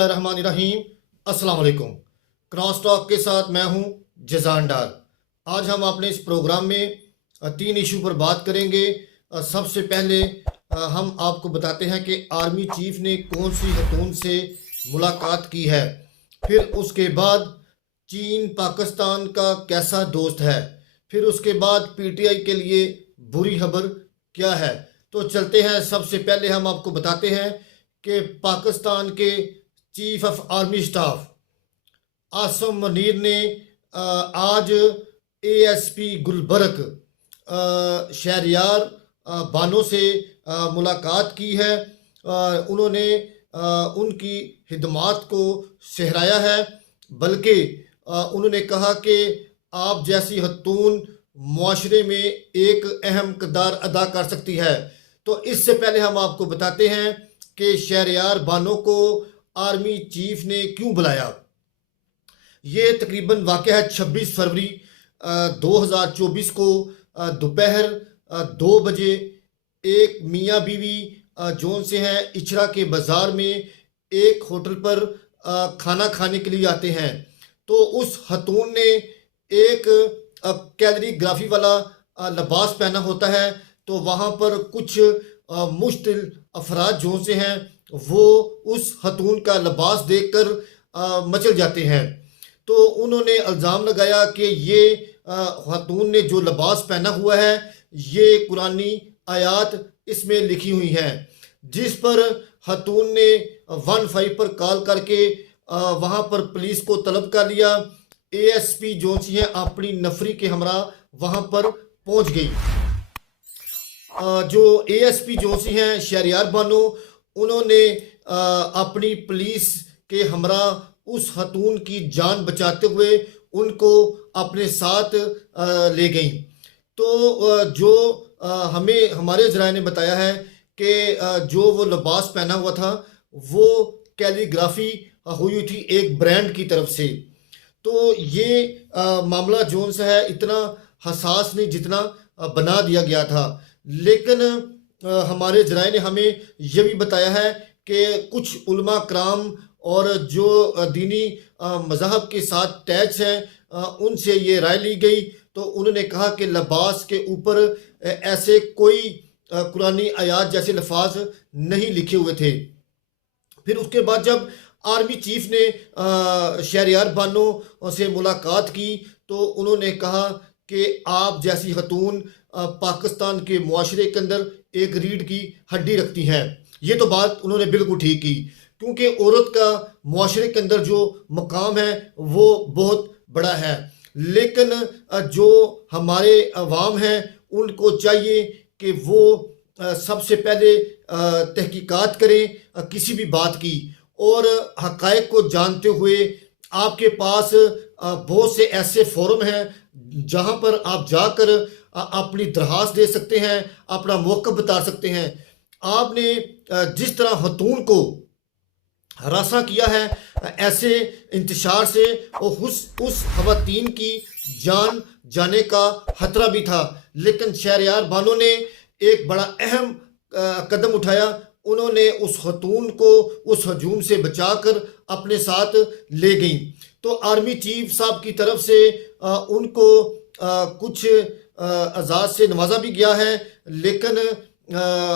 बिस्मिल्लाहिर्रहमानिर्रहीम। अस्सलाम वालेकुम। क्रॉस टॉक के साथ मैं हूं जजान डार। आज हम अपने इस प्रोग्राम में तीन इशू पर बात करेंगे। सबसे पहले हम आपको बताते हैं कि आर्मी चीफ ने कौन सी खतून से मुलाकात की है। फिर उसके बाद चीन पाकिस्तान का कैसा दोस्त है। फिर उसके बाद पीटीआई के लिए बुरी खबर क्या है। तो चलते हैं। सबसे पहले हम आपको बताते हैं कि पाकिस्तान के chief of army staff Asim Munir ने आज एएसपी गुलबर्ग शहरयार बानो से मुलाकात की है। उन्होंने उनकी खिदमात को सहराया है, बल्कि उन्होंने कहा कि आप जैसी खतून मुआशरे में एक अहम किरदार अदा कर सकती है। तो इससे पहले हम आपको बताते हैं कि शहरयार बानो को आर्मी चीफ ने क्यों बुलाया। ये तकरीबन वाक़या है 26 फरवरी 2024 को दोपहर 2 बजे एक मियाँ बीवी जोन से हैं इचरा के बाज़ार में एक होटल पर खाना खाने के लिए आते हैं। तो उस खतून ने एक कैलरीग्राफी वाला लिबास पहना होता है। तो वहाँ पर कुछ मुश्तिल अफराद जो से हैं वो उस खतून का लिबास देखकर मचल जाते हैं। तो उन्होंने इल्ज़ाम लगाया कि ये खतून ने जो लिबास पहना हुआ है ये कुरानी आयात इसमें लिखी हुई हैं, जिस पर खतून ने 15 पर कॉल करके वहाँ पर पुलिस को तलब कर लिया। एएसपी जो सी हैं अपनी नफरी के हमरा वहाँ पर पहुँच गई। जो एएसपी जो सी हैं शहरयार बानो, उन्होंने अपनी पुलिस के हमरा उस खतून की जान बचाते हुए उनको अपने साथ ले गई। तो जो हमें हमारे ज़राए ने बताया है कि जो वो लिबास पहना हुआ था वो कैलीग्राफी हुई थी एक ब्रांड की तरफ से। तो ये मामला जोन सा है इतना हसास नहीं जितना बना दिया गया था। लेकिन हमारे ज़राए ने हमें यह भी बताया है कि कुछ उलमा कराम और जो दीनी मज़हब के साथ टैच हैं उनसे ये राय ली गई। तो उन्होंने कहा कि लिबास के ऊपर ऐसे कोई कुरानी आयात जैसे लफाज नहीं लिखे हुए थे। फिर उसके बाद जब आर्मी चीफ ने शहरयार बानो से मुलाकात की तो उन्होंने कहा कि आप जैसी खतून पाकिस्तान के मुआशरे के अंदर एक रीढ़ की हड्डी रखती हैं। ये तो बात उन्होंने बिल्कुल ठीक की, क्योंकि औरत का मुआशरे के अंदर जो मकाम है वो बहुत बड़ा है। लेकिन जो हमारे अवाम हैं उनको चाहिए कि वो सबसे पहले तहकीकात करें किसी भी बात की, और हक़ाइक़ को जानते हुए आपके पास बहुत से ऐसे फोरम हैं जहां पर आप जाकर अपनी दरख्वास्त दे सकते हैं, अपना मौक़िफ़ बता सकते हैं। आपने जिस तरह खतून को हरासा किया है ऐसे इंतशार से उस खवातीन की जान जाने का खतरा भी था। लेकिन शहरयार बानो ने एक बड़ा अहम कदम उठाया। उन्होंने उस खतून को उस हजूम से बचाकर अपने साथ ले गई। तो आर्मी चीफ साहब की तरफ से उनको कुछ अजाज़ से नवाजा भी गया है। लेकिन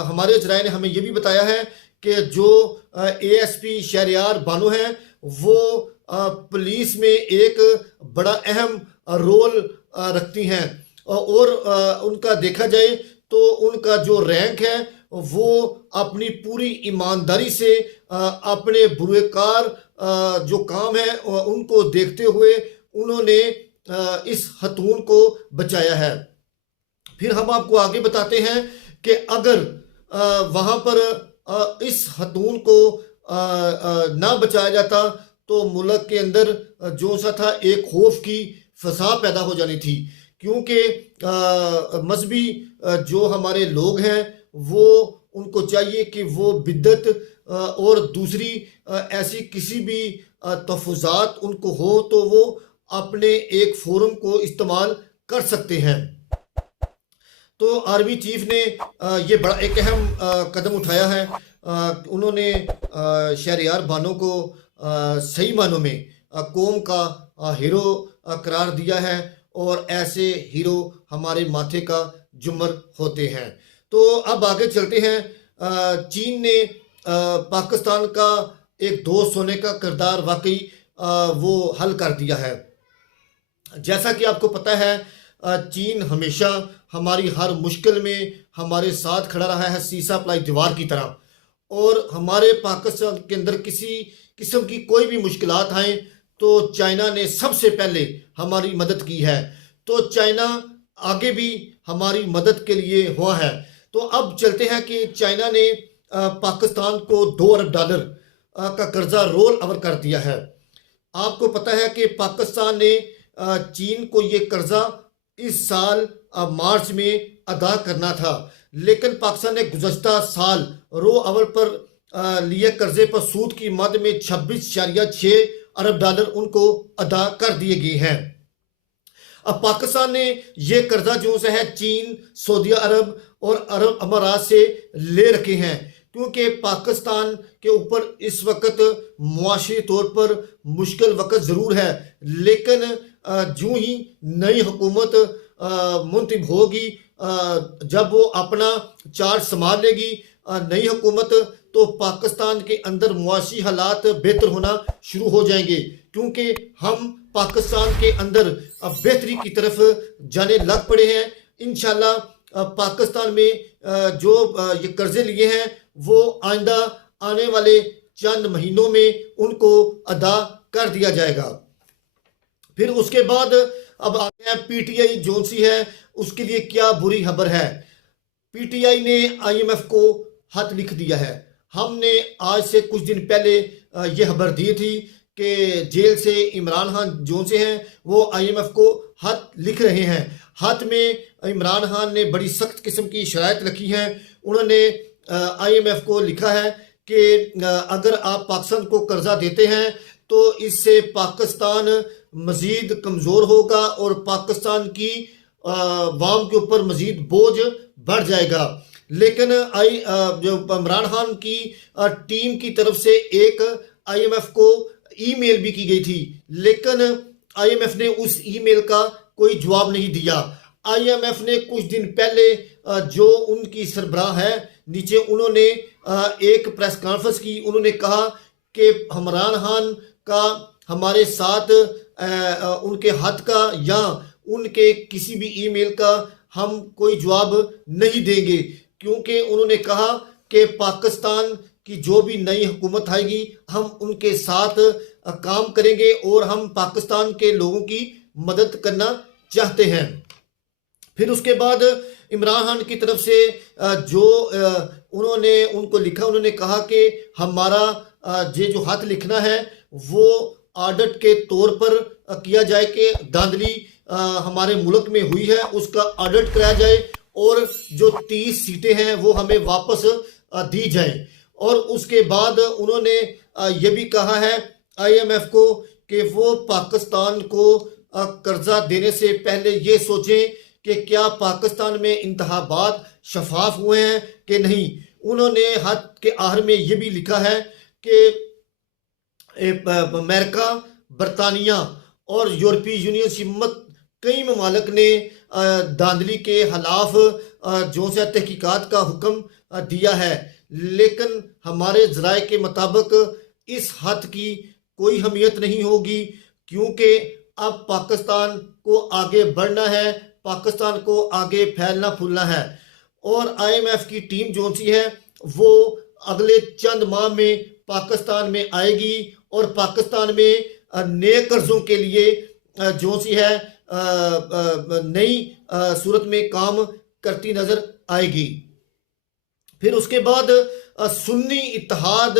हमारे ज़राए ने हमें ये भी बताया है कि जो एएसपी शहरयार बानो हैं वो पुलिस में एक बड़ा अहम रोल रखती हैं, और उनका देखा जाए तो उनका जो रैंक है वो अपनी पूरी ईमानदारी से अपने बुरेकार जो काम है उनको देखते हुए उन्होंने इस खतून को बचाया है। फिर हम आपको आगे बताते हैं कि अगर वहाँ पर इस खतून को ना बचाया जाता तो मुल्क के अंदर जो सा था एक खौफ की फसा पैदा हो जानी थी, क्योंकि मजहबी जो हमारे लोग हैं वो उनको चाहिए कि वो बिद्दत और दूसरी ऐसी किसी भी तहफ़्फ़ुज़ात उनको हो तो वो अपने एक फोरम को इस्तेमाल कर सकते हैं। तो आर्मी चीफ ने ये बड़ा एक अहम कदम उठाया है। उन्होंने शहरयार बानो को सही मानों में कौम का हीरो करार दिया है, और ऐसे हीरो हमारे माथे का जुमर होते हैं। तो अब आगे चलते हैं। चीन ने पाकिस्तान का एक दोस्त होने का किरदार वाकई वो हल कर दिया है। जैसा कि आपको पता है, चीन हमेशा हमारी हर मुश्किल में हमारे साथ खड़ा रहा है, सीसा पलाई दीवार की तरह। और हमारे पाकिस्तान के अंदर किसी किस्म की कोई भी मुश्किलात आए तो चाइना ने सबसे पहले हमारी मदद की है। तो चाइना आगे भी हमारी मदद के लिए हुआ है। तो अब चलते हैं कि चाइना ने पाकिस्तान को $2 अरब का कर्जा रोल ओवर कर दिया है। आपको पता है कि पाकिस्तान ने चीन को ये कर्जा इस साल मार्च में अदा करना था, लेकिन पाकिस्तान ने गुज़श्ता साल रो अवल पर लिए कर्जे पर सूद की मद में $26.6 अरब उनको अदा कर दिए गए हैं। अब पाकिस्तान ने यह कर्जा जो है चीन, सऊदी अरब और अरब अमारात से ले रखे हैं, क्योंकि पाकिस्तान के ऊपर इस वक्त मुआशी तौर पर मुश्किल वक्त ज़रूर है, लेकिन जो ही नई हुकूमत मुंतब होगी, जब वो अपना चार्ज संभाल लेगी नई हुकूमत, तो पाकिस्तान के अंदर मुआशी हालात बेहतर होना शुरू हो जाएंगे, क्योंकि हम पाकिस्तान के अंदर बेहतरी की तरफ जाने लग पड़े हैं। इंशाल्लाह पाकिस्तान में जो ये कर्जे लिए हैं वो आइंदा आने वाले चंद महीनों में उनको अदा कर दिया जाएगा। फिर उसके बाद अब आगे हैं पीटीआई जो सी है, उसके लिए क्या बुरी खबर है। पीटीआई ने आईएमएफ को खत लिख दिया है। हमने आज से कुछ दिन पहले ये खबर दी थी कि जेल से इमरान खान जो से हैं वो आईएमएफ को खत लिख रहे हैं। खत में इमरान खान ने बड़ी सख्त किस्म की शराइत रखी हैं। उन्होंने आईएमएफ को लिखा है कि अगर आप पाकिस्तान को कर्जा देते हैं तो इससे पाकिस्तान मज़ीद कमज़ोर होगा और पाकिस्तान की वाम के ऊपर मज़ीद बोझ बढ़ जाएगा। लेकिन जो इमरान खान की टीम की तरफ से एक आईएमएफ को ईमेल भी की गई थी, लेकिन आईएमएफ ने उस ईमेल का कोई जवाब नहीं दिया। आईएमएफ ने कुछ दिन पहले जो उनकी सरबराह है नीचे, उन्होंने एक प्रेस कॉन्फ्रेंस की। उन्होंने कहा कि इमरान खान का हमारे साथ उनके हद का या उनके किसी भी ईमेल का हम कोई जवाब नहीं देंगे, क्योंकि उन्होंने कहा कि पाकिस्तान की जो भी नई हुकूमत आएगी हम उनके साथ काम करेंगे और हम पाकिस्तान के लोगों की मदद करना चाहते हैं। फिर उसके बाद इमरान खान की तरफ से जो उन्होंने उनको लिखा, उन्होंने कहा कि हमारा ये जो खत लिखना है वो ऑडिट के तौर पर किया जाए कि धांधली हमारे मुल्क में हुई है उसका ऑडिट कराया जाए और जो 30 सीटें हैं वो हमें वापस दी जाएं। और उसके बाद उन्होंने ये भी कहा है आईएमएफ को कि वो पाकिस्तान को कर्जा देने से पहले ये सोचें कि क्या पाकिस्तान में इंतखाबात शफाफ हुए हैं कि नहीं। उन्होंने खत के आखिर में ये भी लिखा है कि अमेरिका, बरतानिया और यूरोपीय यूनियन समेत कई ममालिक ने धांधली के खिलाफ जो से तहकीकात का हुक्म दिया है, लेकिन हमारे ज़राए के मुताबिक इस हद की कोई अहमियत नहीं होगी, क्योंकि अब पाकिस्तान को आगे बढ़ना है, पाकिस्तान को आगे फैलना फूलना है। और आईएमएफ की टीम जो सी है वो अगले चंद माह में पाकिस्तान में आएगी और पाकिस्तान में नए कर्जों के लिए जो सी है नई सूरत में काम करती नजर आएगी। फिर उसके बाद सुन्नी इत्तेहाद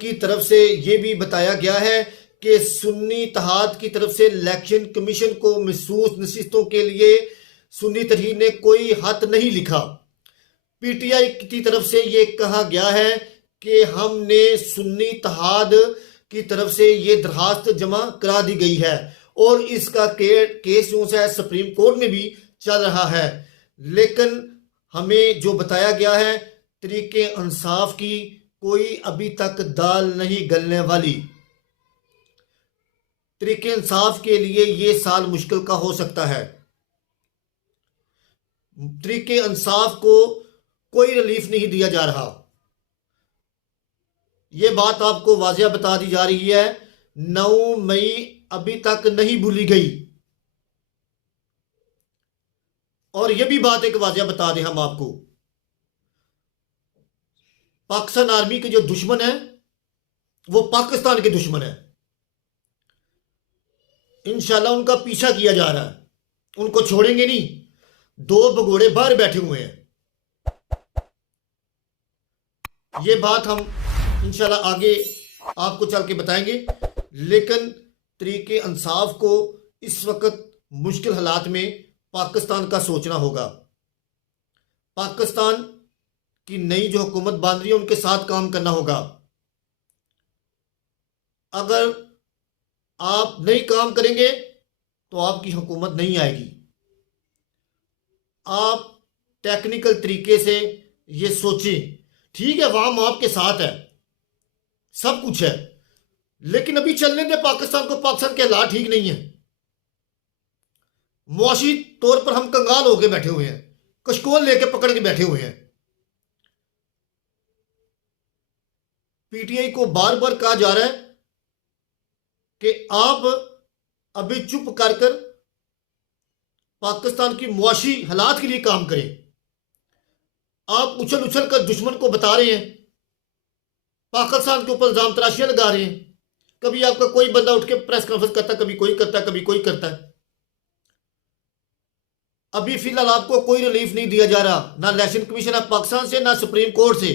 की तरफ से ये भी बताया गया है कि सुन्नी इत्तेहाद की तरफ से इलेक्शन कमीशन को महसूस नशिस्तों के लिए सुन्नी तहरीर ने कोई खत नहीं लिखा। पीटीआई की तरफ से ये कहा गया है कि हमने सुन्नी इत्तेहाद की तरफ से ये दरखास्त जमा करा दी गई है और इसका केस जो है सुप्रीम कोर्ट में भी चल रहा है, लेकिन हमें जो बताया गया है तरीके इंसाफ की कोई अभी तक दाल नहीं गलने वाली। तरीके इंसाफ के लिए ये साल मुश्किल का हो सकता है। तरीके इंसाफ को कोई रिलीफ नहीं दिया जा रहा। ये बात आपको वाजिया बता दी जा रही है, 9 मई अभी तक नहीं भूली गई। और ये भी बात एक वाजिया बता दें हम आपको, पाकिस्तान आर्मी के जो दुश्मन है वो पाकिस्तान के दुश्मन है। इंशाल्लाह उनका पीछा किया जा रहा है, उनको छोड़ेंगे नहीं। 2 भगोड़े बाहर बैठे हुए हैं। ये बात हम इंशाल्लाह आगे आपको चल के बताएंगे। लेकिन तरीके इंसाफ को इस वक्त मुश्किल हालात में पाकिस्तान का सोचना होगा। पाकिस्तान की नई जो हुकूमत बन रही है उनके साथ काम करना होगा। अगर आप नहीं काम करेंगे तो आपकी हुकूमत नहीं आएगी। आप टेक्निकल तरीके से ये सोचें। ठीक है, वहां हम आपके साथ है, सब कुछ है, लेकिन अभी चलने दे पाकिस्तान को। पाकिस्तान के हालात ठीक नहीं है। मुआशी तौर पर हम कंगाल होके बैठे हुए हैं, कशकोल लेके पकड़ के बैठे हुए हैं। पीटीआई को बार बार कहा जा रहा है कि आप अभी चुप कर कर पाकिस्तान की मुआशी हालात के लिए काम करें। आप उछल उछल कर दुश्मन को बता रहे हैं, पाकिस्तान के ऊपर इल्जाम तराशियां लगा रहे हैं। कभी आपका कोई बंदा उठ के प्रेस कॉन्फ्रेंस करता है, कभी कोई करता है, कभी कोई करता है। अभी फिलहाल आपको कोई रिलीफ नहीं दिया जा रहा, ना इलेक्शन कमीशन ऑफ पाकिस्तान से, ना सुप्रीम कोर्ट से।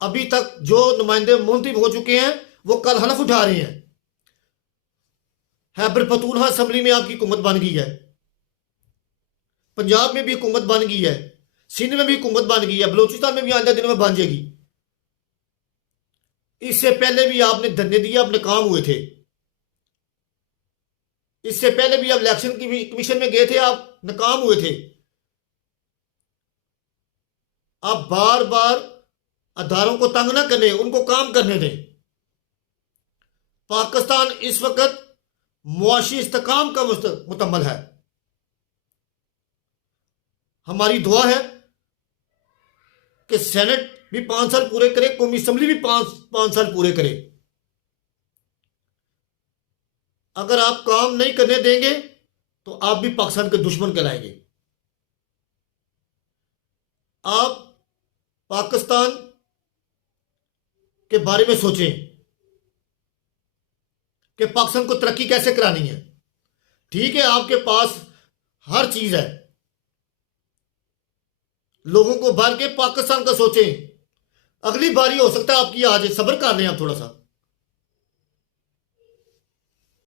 अभी तक जो नुमाइंदे मुंतखब हो चुके हैं वो कल हलफ उठा रहे हैं। खैबर पख्तूनख्वा असेंबली में आपकी हुकूमत बन गई है, पंजाब में भी हुकूमत बन गई है, सिंध में भी हुकूमत बन गई है, बलूचिस्तान में भी आने दिनों में बन जाएगी। इससे पहले भी आपने धरने दिए, अपने काम हुए थे। इससे पहले भी आप इलेक्शन कमीशन में गए थे, आप नाकाम हुए थे। आप बार बार अदारों को तंग ना करने, उनको काम करने दें। पाकिस्तान इस वक्त मुआशी इस्तेकाम का मुतम्मल है। हमारी दुआ है कि सेनेट भी 5 साल पूरे करे, कौमी असम्बली भी 5 साल पूरे करे। अगर आप काम नहीं करने देंगे तो आप भी पाकिस्तान के दुश्मन कहलाएंगे। आप पाकिस्तान के बारे में सोचें कि पाकिस्तान को तरक्की कैसे करानी है। ठीक है, आपके पास हर चीज है, लोगों को भर के पाकिस्तान का सोचें। अगली बारी हो सकता है आपकी, आज सब्र कर लें आप थोड़ा सा।